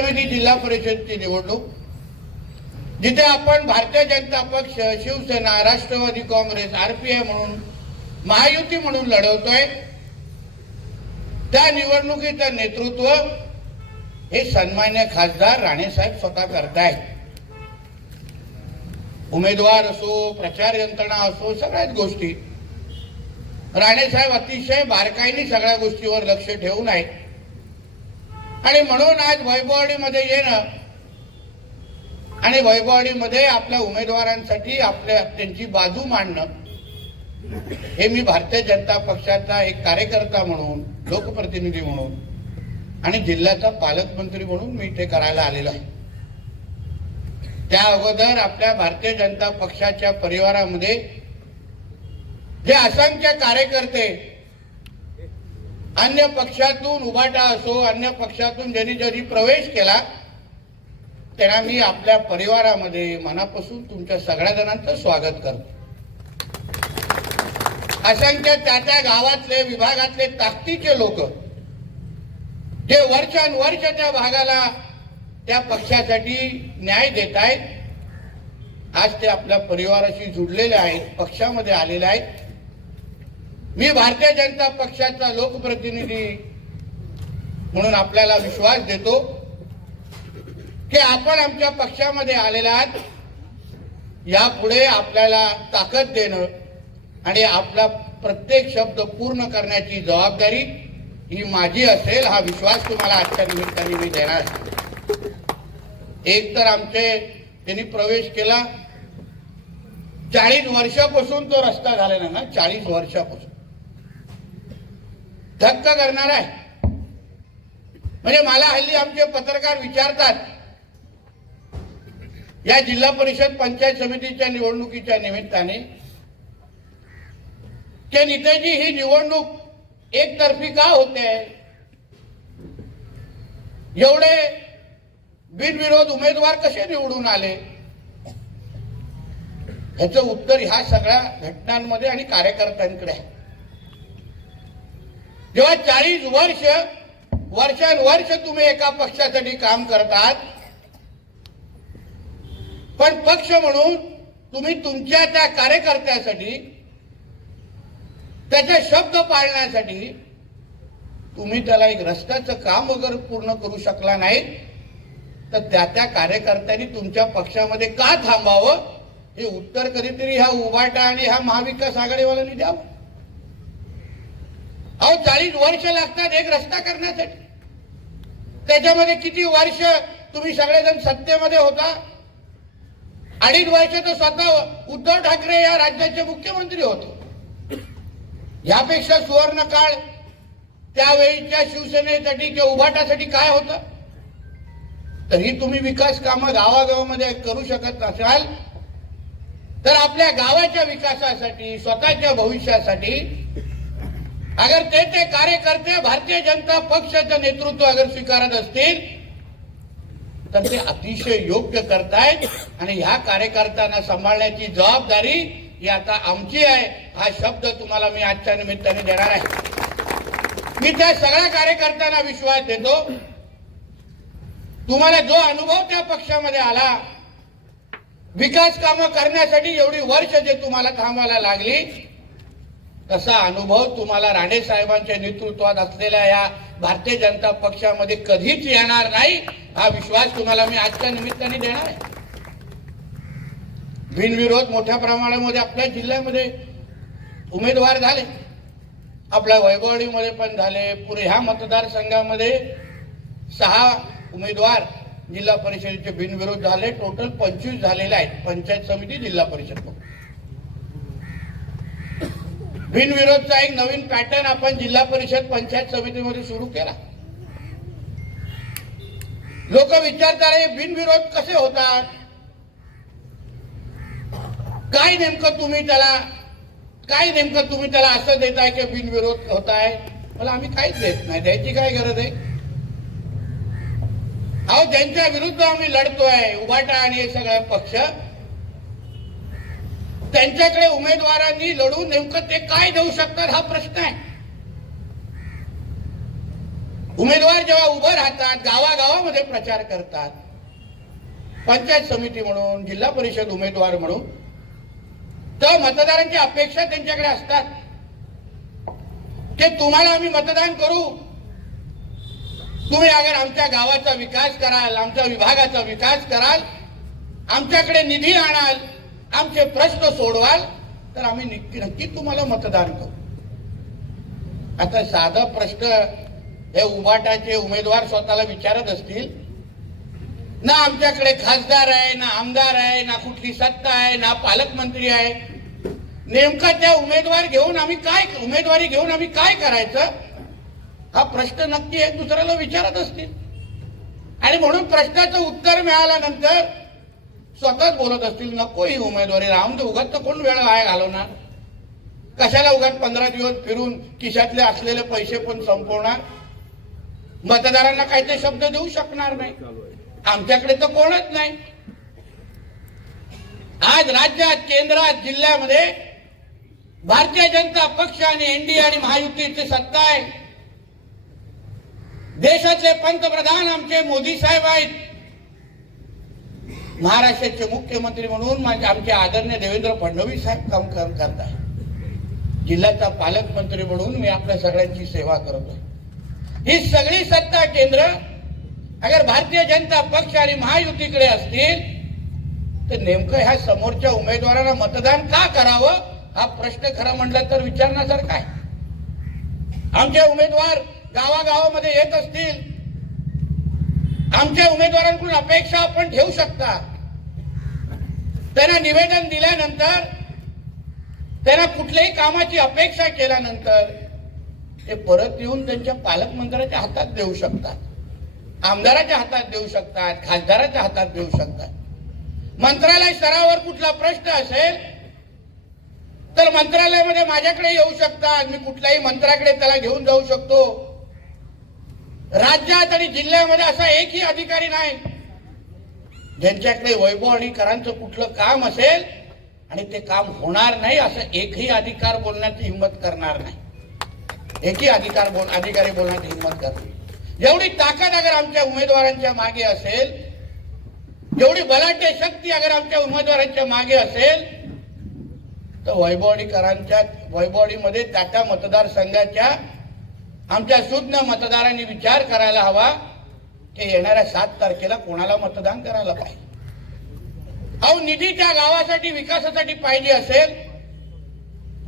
समिती जिल्हा परिषदची निवडणूक. जिथे आपण भारतीय जनता पक्ष शिवसेना राष्ट्रवादी काँग्रेस आरपीआय म्हणून महायुती म्हणून लढवतोय त्या निवडणुकीचं नेतृत्व हे सन्मान्य खासदार राणेसाहेब स्वतः करतायत. उमेदवार असो प्रचार यंत्रणा असो सगळ्याच गोष्टी. राणेसाहेब अतिशय बारकाईने सगळ्या गोष्टीवर लक्ष ठेवून आहेत. आणि म्हणून आज वैभववाडीमध्ये येणं आणि वैभववाडीमध्ये आपल्या उमेदवारांसाठी आपल्या त्यांची बाजू मांडणं हे मी भारतीय जनता पक्षाचा एक कार्यकर्ता म्हणून लोकप्रतिनिधी म्हणून आणि जिल्ह्याचा पालकमंत्री म्हणून मी इथे करायला आलेलो आहे. त्या अगोदर आपल्या भारतीय जनता पक्षाच्या परिवारामध्ये जे असंख्य कार्यकर्ते अन्य पक्षातून उभाटा असो अन्य पक्षातून ज्यांनी ज्यांनी प्रवेश केला त्यांना मी आपल्या परिवारामध्ये मनापासून तुमच्या सगळ्या जणांचं स्वागत करतो. असंख्य त्या त्या गावातले विभागातले ताकदीचे लोक जे वर्षानुवर्ष त्या भागाला त्या पक्षासाठी न्याय देत आहेत आज ते आपल्या परिवाराशी जुडलेले आहेत पक्षामध्ये आलेले आहेत. मी भारतीय जनता पक्षाचा लोकप्रतिनिधी म्हणून आपल्याला विश्वास देतो की आपण आमच्या पक्षामध्ये आलेला आहात. यापुढे आपल्याला ताकद देणं आणि आपला प्रत्येक शब्द पूर्ण करण्याची जबाबदारी ही माझी असेल हा विश्वास तुम्हाला आजच्या निमित्ताने मी देणार एक तर आमचे त्यांनी प्रवेश केला. चाळीस वर्षापासून तो रस्ता झालेला ना चाळीस वर्षापासून. धक्क करणार आहे. म्हणजे मला हल्ली आमचे पत्रकार विचारतात या जिल्हा परिषद पंचायत समितीच्या निवडणुकीच्या निमित्ताने की नितेजी ही निवडणूक एकतर्फी का होते? एवढे बिनविरोध उमेदवार कसे निवडून आले? याचं उत्तर ह्या सगळ्या घटनांमध्ये आणि कार्यकर्त्यांकडे आहे. जेव्हा चाळीस वर्ष वर्षानुवर्ष तुम्ही एका पक्षासाठी काम करतात पण पक्ष म्हणून तुम्ही तुमच्या त्या कार्यकर्त्यासाठी त्याचे शब्द पाळण्यासाठी तुम्ही त्याला एक रस्त्याचं काम अगर पूर्ण करू शकला नाही तर त्या त्या कार्यकर्त्यांनी तुमच्या पक्षामध्ये का थांबावं? हे उत्तर कधीतरी ह्या उभाटा आणि ह्या महाविकास आघाडीवाल्यांनी द्यावं. अहो चाळीस वर्ष लागतात एक रस्ता करण्यासाठी. त्याच्यामध्ये किती वर्ष तुम्ही सगळेजण सत्तेमध्ये होता? अडीच वर्ष तर स्वतः उद्धव ठाकरे या राज्याचे मुख्यमंत्री होते. यापेक्षा सुवर्ण काळ त्यावेळीच्या शिवसेनेसाठी किंवा उभाटासाठी काय होतं? तरी तुम्ही विकास कामं गावागावामध्ये करू शकत नसाल तर आपल्या गावाच्या विकासासाठी स्वतःच्या भविष्यासाठी अगर ते ते कार्यकर्ते भारतीय जनता पक्षाचं नेतृत्व अगर स्वीकारत असतील तर ते अतिशय योग्य करतायत आणि ह्या कार्यकर्त्यांना सांभाळण्याची जबाबदारी ही आता आमची आहे. हा शब्द तुम्हाला मी आजच्या निमित्ताने देणार आहे. मी त्या सगळ्या कार्यकर्त्यांना विश्वास देतो. तुम्हाला जो अनुभव त्या पक्षामध्ये आला विकास कामं करण्यासाठी एवढी वर्ष जे तुम्हाला थांबायला लागली तसा अनुभव तुम्हाला राणे साहेबांच्या नेतृत्वात असलेल्या या भारतीय जनता पक्षामध्ये कधीच येणार नाही हा विश्वास तुम्हाला मी आजच्या निमित्ताने देणार आहे. बिनविरोध मोठ्या प्रमाणामध्ये आपल्या जिल्ह्यामध्ये उमेदवार झाले. आपल्या वैभवडीमध्ये पण झाले. पुरे ह्या मतदारसंघामध्ये सहा उमेदवार जिल्हा परिषदेचे बिनविरोध झाले. टोटल पंचवीस झालेले आहेत. पंचायत समिती जिल्हा परिषद बिनविरोधचा एक नवीन पॅटर्न आपण जिल्हा परिषद पंचायत समितीमध्ये सुरू केला. लोक विचारतात हे बिनविरोध कसे होतात? काय नेमकं तुम्ही त्याला काय नेमकं तुम्ही त्याला असं देताय की बिनविरोध होत आहे मला आम्ही काहीच देत नाही. द्यायची काय गरज आहे? अहो ज्यांच्या विरुद्ध आम्ही लढतोय उभाटा आणि हे सगळं पक्ष त्यांच्याकडे उमेदवारांनी लढून नेमकं ते काय देऊ शकतात हा प्रश्न आहे. उमेदवार जेव्हा उभं राहतात गावागावामध्ये प्रचार करतात पंचायत समिती म्हणून जिल्हा परिषद उमेदवार म्हणून तर मतदारांची अपेक्षा त्यांच्याकडे असतात. की तुम्हाला आम्ही मतदान करू. तुम्ही अगर आमच्या गावाचा विकास कराल आमच्या विभागाचा विकास कराल आमच्याकडे निधी आणाल आमचे प्रश्न सोडवाल तर आम्ही नक्की नक्की तुम्हाला मतदान करू. आता साधा प्रश्न हे उबाटाचे उमेदवार स्वतःला विचारत असतील ना आमच्याकडे खासदार आहे ना आमदार आहे ना कुठली सत्ता आहे ना पालकमंत्री आहे. नेमका त्या उमेदवार घेऊन आम्ही काय उमेदवारी घेऊन आम्ही काय करायचं? हा प्रश्न नक्की एक दुसऱ्याला विचारत असतील. आणि म्हणून प्रश्नाचं उत्तर मिळाल्यानंतर स्वतःच बोलत असतील नको ही उमेदवारी राहून तर उगाच तर कोण वेळ आहे घालवणार? कशाला उगाच पंधरा दिवस फिरून खिशातले असलेले पैसे पण संपवणार? मतदारांना काही ते शब्द देऊ शकणार नाही. आमच्याकडे तर कोणच नाही. आज राज्यात केंद्रात जिल्ह्यामध्ये भारतीय जनता पक्ष आणि एनडीए आणि महायुतीची सत्ता आहे. देशातले पंतप्रधान आमचे मोदी साहेब आहेत. महाराष्ट्राचे मुख्यमंत्री म्हणून माझे आमचे आदरणीय देवेंद्र फडणवीस साहेब काम कर करत आहे जिल्ह्याचा पालकमंत्री म्हणून मी आपल्या सगळ्यांची सेवा करतो ही सगळी सत्ता केंद्र अगर भारतीय जनता पक्ष आणि महायुतीकडे असतील तर नेमकं ह्या समोरच्या उमेदवारांना मतदान का करावं हा प्रश्न खरा म्हणला तर विचारण्यासारखा आहे. आमचे उमेदवार गावागावामध्ये येत असतील. आमच्या उमेदवारांकडून अपेक्षा आपण ठेवू शकता. त्यांना निवेदन दिल्यानंतर त्यांना कुठल्याही कामाची अपेक्षा केल्यानंतर ते परत येऊन त्यांच्या पालकमंत्र्याच्या हातात देऊ शकतात. आमदाराच्या हातात देऊ शकतात खासदाराच्या हातात देऊ शकतात. मंत्रालय स्तरावर कुठला प्रश्न असेल तर मंत्रालयामध्ये माझ्याकडे येऊ शकतात. मी कुठल्याही मंत्र्याकडे त्याला घेऊन जाऊ शकतो. राज्यात आणि जिल्ह्यामध्ये असा एकही अधिकारी नाही. ज्यांच्याकडे वैभव ऑडीकरांचं कुठलं काम असेल आणि ते काम होणार नाही असं एकही अधिकार बोलण्याची हिंमत करणार नाही. एकही अधिकार बोल अधिकारी बोलण्याची हिंमत करणार एवढी ताकद अगर आमच्या उमेदवारांच्या मागे असेल जेवढी बलाढ्य शक्ती अगर आमच्या उमेदवारांच्या मागे असेल तर वैभवडीकरांच्या वैभवडीमध्ये त्या त्या मतदारसंघाच्या आमच्या सुज्ञ मतदारांनी विचार करायला हवा. की येणाऱ्या सात तारखेला कोणाला मतदान करायला पाहिजे? अहो निधी त्या गावासाठी विकासासाठी पाहिजे असेल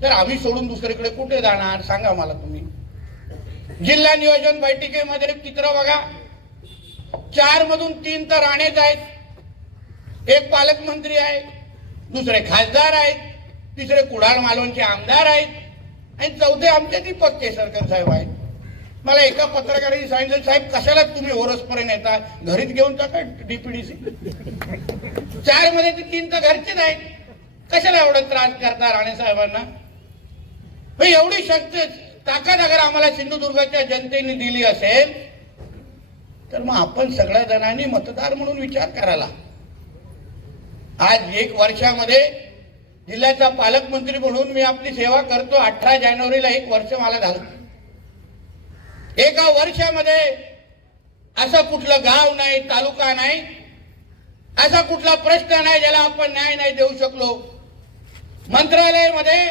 तर आम्ही सोडून दुसरीकडे कुठे जाणार? सांगा मला तुम्ही. जिल्हा नियोजन बैठकीमध्ये चित्र बघा. चार मधून तीन तर राणेच आहेत. एक पालकमंत्री आहे दुसरे खासदार आहेत तिसरे कुडाळ मालवणचे आमदार आहेत आणि चौथे आमचे दीपक केसरकर साहेब आहेत. मला एका पत्रकाराने सांगितलं साहेब कशाला तुम्ही ओरसपर्यंत येता? घरीच घेऊन टाका डीपीडीसी चारमध्ये ते तीन तर घरचेच आहेत. कशाला एवढा त्रास करता राणे साहेबांना? एवढी शक्ती ताकद अगर आम्हाला सिंधुदुर्गाच्या जनतेने दिली असेल तर मग आपण सगळ्या जणांनी मतदार म्हणून विचार करायला. आज एक वर्षामध्ये जिल्ह्याचा पालकमंत्री म्हणून मी आपली सेवा करतो. अठरा जानेवारीला एक वर्ष मला झालं. एका वर्षामध्ये असं कुठलं गाव नाही तालुका नाही असा कुठला प्रश्न नाही ज्याला आपण न्याय नाही देऊ शकलो. मंत्रालयामध्ये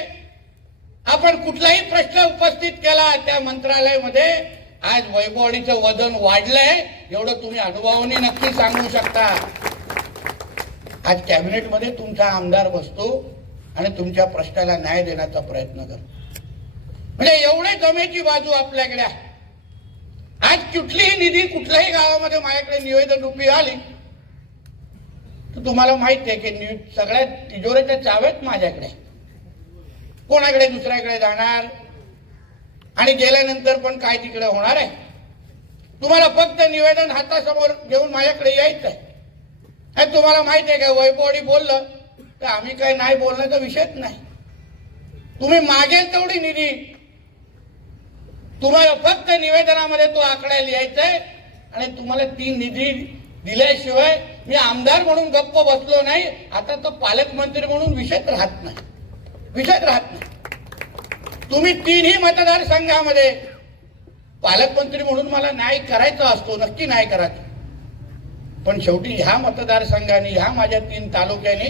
आपण कुठलाही प्रश्न उपस्थित केला त्या मंत्रालयामध्ये आज वैभवडीचं वजन वाढलंय एवढं तुम्ही अनुभवाने नक्की सांगू शकता. आज कॅबिनेटमध्ये तुमचा आमदार बसतो आणि तुमच्या प्रश्नाला न्याय देण्याचा प्रयत्न करतो. म्हणजे एवढे जमेची बाजू आपल्याकडे आहे. आज कुठलीही निधी कुठल्याही गावामध्ये माझ्याकडे निवेदन रूपी आली तर तुम्हाला माहीत आहे की नि- सगळ्या तिजोरीच्या चाव्यात माझ्याकडे. कोणाकडे दुसऱ्याकडे जाणार? आणि गेल्यानंतर पण काय तिकडे होणार आहे? तुम्हाला फक्त निवेदन हातासमोर घेऊन माझ्याकडे यायचं आहे. आणि तुम्हाला माहीत आहे का वैभवडी बोललं तर आम्ही काही नाही बोलण्याचा विषयच नाही. तुम्ही मागेल तेवढी निधी तुम्हाला फक्त निवेदनामध्ये तो आकडा लिहायचा आहे आणि तुम्हाला ती निधी दिल्याशिवाय मी आमदार म्हणून गप्प बसलो नाही. आता तो पालकमंत्री म्हणून विषयच राहत नाही. विषयच राहत नाही. तुम्ही तीनही मतदारसंघामध्ये पालकमंत्री म्हणून मला न्याय करायचा असतो नक्की न्याय करायचं पण शेवटी ह्या मतदारसंघाने ह्या माझ्या तीन तालुक्याने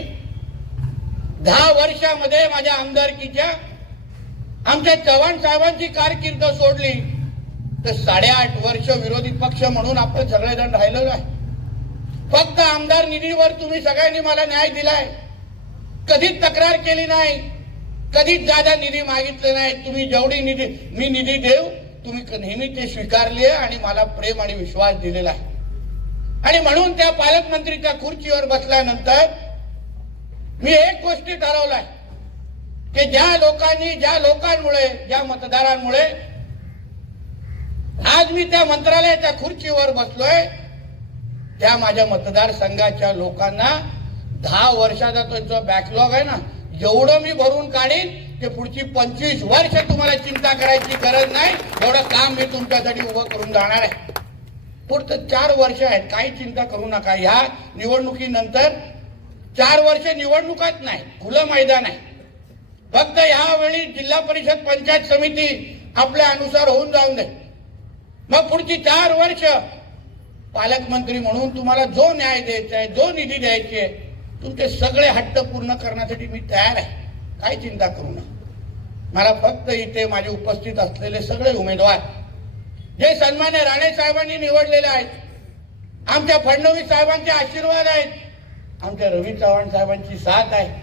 दहा वर्षामध्ये माझ्या आमदारकीच्या आमच्या चव्हाण साहेबांची कारकीर्द सोडली तर साडेआठ वर्ष विरोधी पक्ष म्हणून आपण सगळेजण राहिलेलो आहे. फक्त आमदार निधीवर तुम्ही सगळ्यांनी मला न्याय दिलाय. कधीच तक्रार केली नाही. कधीच जादा निधी मागितले नाही. तुम्ही जेवढी निधी मी निधी देऊ तुम्ही नेहमी ते स्वीकारले आणि मला प्रेम आणि विश्वास दिलेला आहे. आणि म्हणून त्या पालकमंत्रीच्या खुर्चीवर बसल्यानंतर मी एक गोष्टी ठरवलाय. की ज्या लोकांनी ज्या लोकांमुळे ज्या मतदारांमुळे आज मी त्या मंत्रालयाच्या खुर्चीवर बसलोय त्या माझ्या मतदारसंघाच्या लोकांना दहा वर्षाचा त्यांचा बॅकलॉग आहे ना एवढं मी भरून काढीन ते पुढची पंचवीस वर्ष तुम्हाला चिंता करायची गरज नाही एवढं काम मी तुमच्यासाठी उभं करून जाणार आहे. पुढचं चार वर्ष आहेत काही चिंता करू नका. ह्या निवडणुकीनंतर चार वर्ष निवडणुकाच नाही खुलं मैदान आहे. फक्त यावेळी जिल्हा परिषद पंचायत समिती आपल्या अनुसार होऊन जाऊन दे. मग पुढची चार वर्ष पालकमंत्री म्हणून तुम्हाला जो न्याय द्यायचा आहे जो निधी द्यायची आहे तुमचे सगळे हट्ट पूर्ण करण्यासाठी मी तयार आहे. काय चिंता करू नका. मला फक्त इथे माझे उपस्थित असलेले सगळे उमेदवार जे सन्मान्य राणे साहेबांनी निवडलेले आहेत आमच्या फडणवीस साहेबांचे आशीर्वाद आहेत आमच्या रवी चव्हाण साहेबांची साथ आहे.